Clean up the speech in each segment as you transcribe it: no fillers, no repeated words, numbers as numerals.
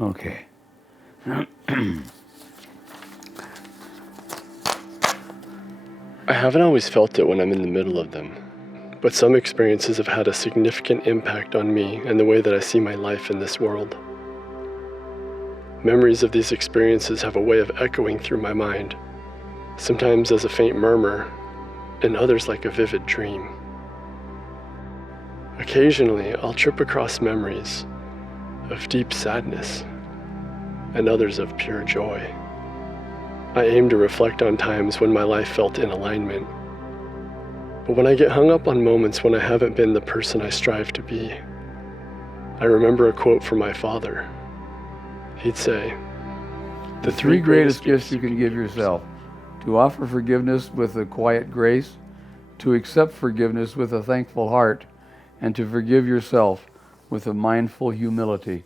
Okay. I haven't always felt it when I'm in the middle of them, but some experiences have had a significant impact on me and the way that I see my life in this world. Memories of these experiences have a way of echoing through my mind, sometimes as a faint murmur, and others like a vivid dream. Occasionally, I'll trip across memories of deep sadness and others of pure joy. I aim to reflect on times when my life felt in alignment. But when I get hung up on moments when I haven't been the person I strive to be, I remember a quote from my father. He'd say, The three greatest gifts you can give yourself: to offer forgiveness with a quiet grace, to accept forgiveness with a thankful heart, and to forgive yourself with a mindful humility.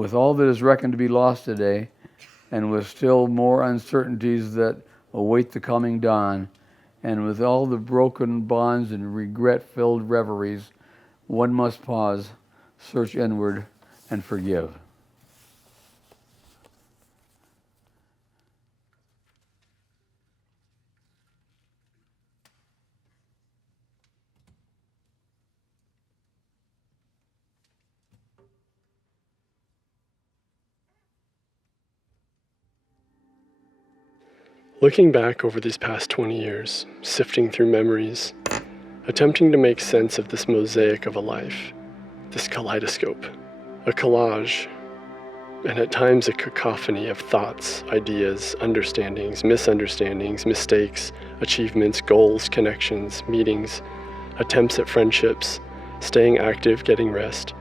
With all that is reckoned to be lost today, and with still more uncertainties that await the coming dawn, and with all the broken bonds and regret-filled reveries, one must pause, search inward, and forgive. Looking back over these past 20 years, sifting through memories, attempting to make sense of this mosaic of a life, this kaleidoscope, a collage, and at times a cacophony of thoughts, ideas, understandings, misunderstandings, mistakes, achievements, goals, connections, meetings, attempts at friendships, staying active, getting rest,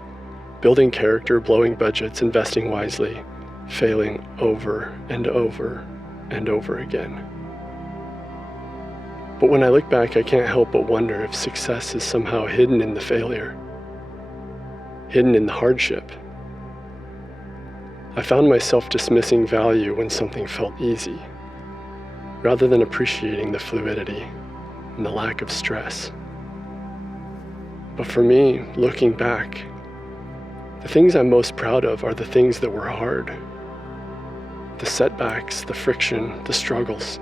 building character, blowing budgets, investing wisely, failing over and over and over again. But when I look back, I can't help but wonder if success is somehow hidden in the failure, hidden in the hardship. I found myself dismissing value when something felt easy, rather than appreciating the fluidity and the lack of stress. But for me, looking back, the things I'm most proud of are the things that were hard. The setbacks, the friction, the struggles,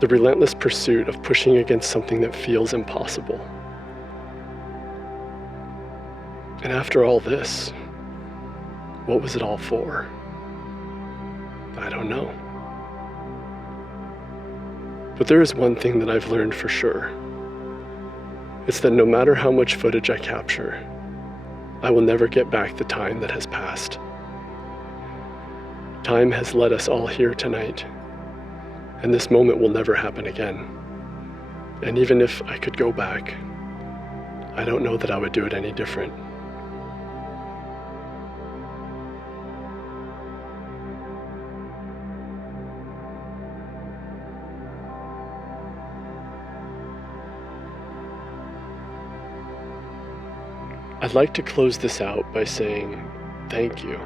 the relentless pursuit of pushing against something that feels impossible. And after all this, what was it all for? I don't know. But there is one thing that I've learned for sure. It's that no matter how much footage I capture, I will never get back the time that has passed. Time has led us all here tonight, and this moment will never happen again. And even if I could go back, I don't know that I would do it any different. I'd like to close this out by saying thank you.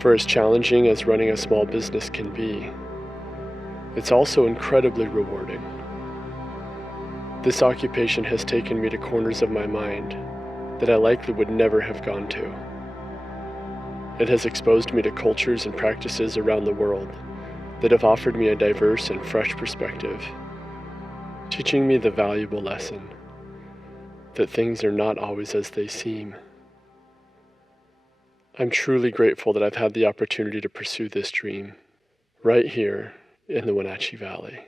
For as challenging as running a small business can be, it's also incredibly rewarding. This occupation has taken me to corners of my mind that I likely would never have gone to. It has exposed me to cultures and practices around the world that have offered me a diverse and fresh perspective, teaching me the valuable lesson that things are not always as they seem. I'm truly grateful that I've had the opportunity to pursue this dream right here in the Wenatchee Valley.